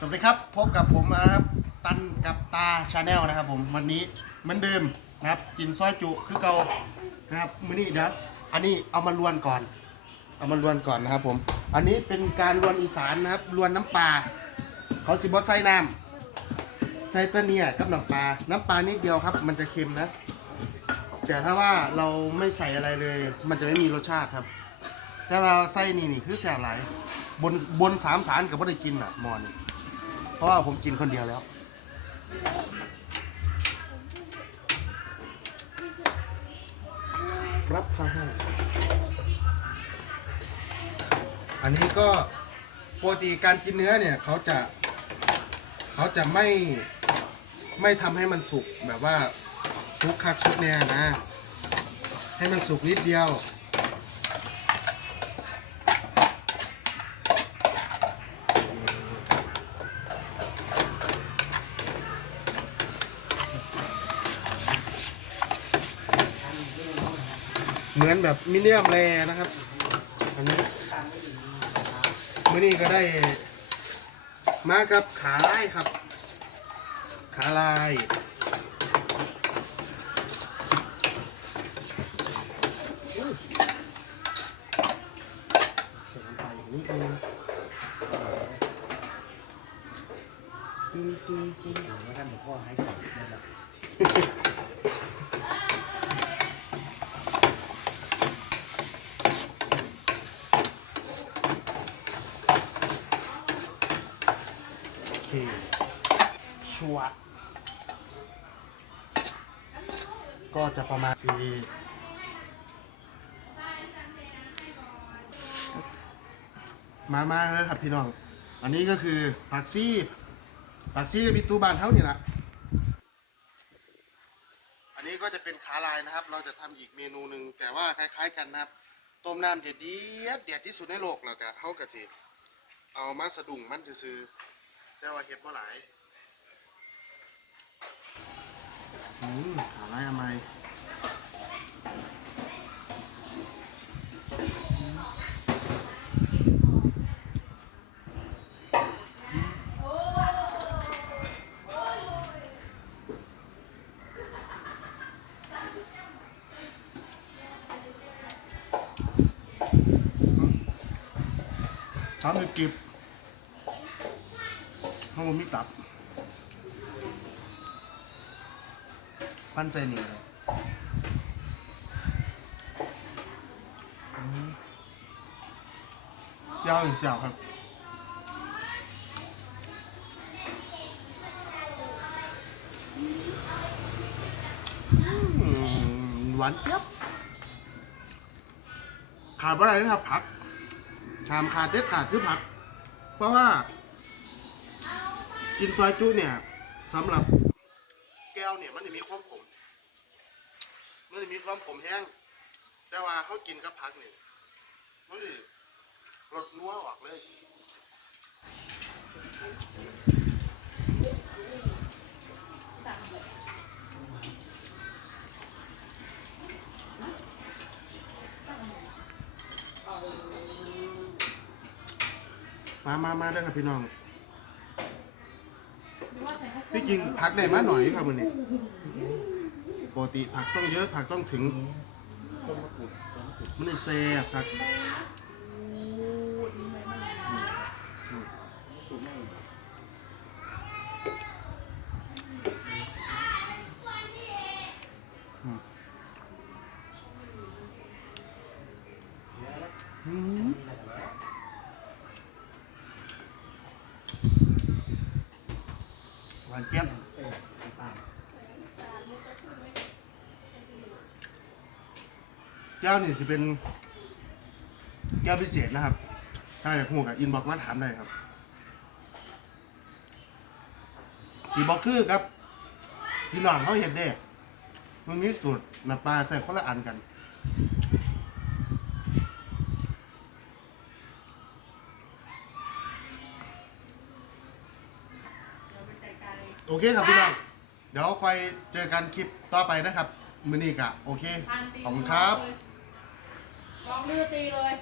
สวัสดีครับพบกับผมนะครับตันกับตาชาแนลนะครับ ผมวันนี้เหมือนเดิมนะครับกินซอยจุคือเก่านะครับมื้อนี้เดี๋ยวอันนี้เอามาลวนก่อน เอามาลวนก่อนนะครับผมอันนี้เป็นการลวนอีสานนะครับลวนน้ำปลาเขาสิบ่ใส่น้ำใส่ตัวเนียกับน้ำปลาน้ำปลานิดเดียวครับ มันจะเค็มนะ แต่ถ้าว่าเราไม่ใส่อะไรเลย มันจะไม่มีรสชาติครับถ้าเราใส่นี่นี่คือแสบหลายบนบนสามสารกับว่าได้กินอะมอนี่ เพราะว่าผมกินคนเดียวแล้ว รับข้าวให้อันนี้ก็ปกติการกินเนื้อเนี่ยเขาจะเขาจะไม่ไม่ทำให้มันสุกแบบว่าสุกคักสุกแน่นะ ให้มันสุกนิดเดียว เหมือนแบบมิเนียมแรนะครับอันนี้มื่อนี้ก็ได้ มากับขาลายครับ ขาลายไปอย่างนี้เองตึ้งตึ้งตึ้งว่าท่านหลวงพ่อให้ก่อนนั่นแหละ โอเค ชัวก็จะประมาณีมามาเลยครับพี่น้อง อันนี้ก็คือผักซี่ผักซี่กับบิตูบานเท่านี่แหละอันนี้ก็จะเป็นขาลายนะครับ เราจะทำอีกเมนูหนึ่งแต่ว่าคล้าย ๆ กันนะครับ ต้มน้ำเด็ดเดียดเดียดที่สุดในโลกแล้วก็เขากะจิเอามาสะดุ้งมันซื้อแต่ว่าเห็ดบ่หลาย อืมขาลายทำไมทำให้กิบห้องมันมีตับ ปั้นใจเหนียวเลยอืมยาวหนึ่งเสี่ยวครับอืมหวานเจี๊ยบขาดอะไรนะครับผัก ชามขาดเด็ดขาดคือผัก เพราะว่า กินซอยจุเนี่ยสำหรับแก้ วเนี่ยมันจะมีความขมมันจะมีความขมแห้ง แต่ว่าเขากินกับผักเนี่ยมันจะรสนัวออกเลยมามามาได้ครับพี่น้อง พี่จริงผักได้มาหน่อยครับมันนี่ปกติผักต้องเยอะผักต้องถึง มันได้แซ่บผัก มะกรูดไม่ อนเจี๊ยบแก้วนี่สิเป็นแก้วพิเศษนะครับ ถ้าอยากหูกับอินบอกมาถามได้ครับ สีบอกคือครับ ที่น้องเขาเห็นเด้มันมีสูตรน้ำปลาใส่คนละอันกัน โอเคครับพี่น้อง เดี๋ยวคอยเจอกันคลิปต่อไปนะครับ มือนี้กะโอเค ขอบคุณครับ ลองดื้อตีเลย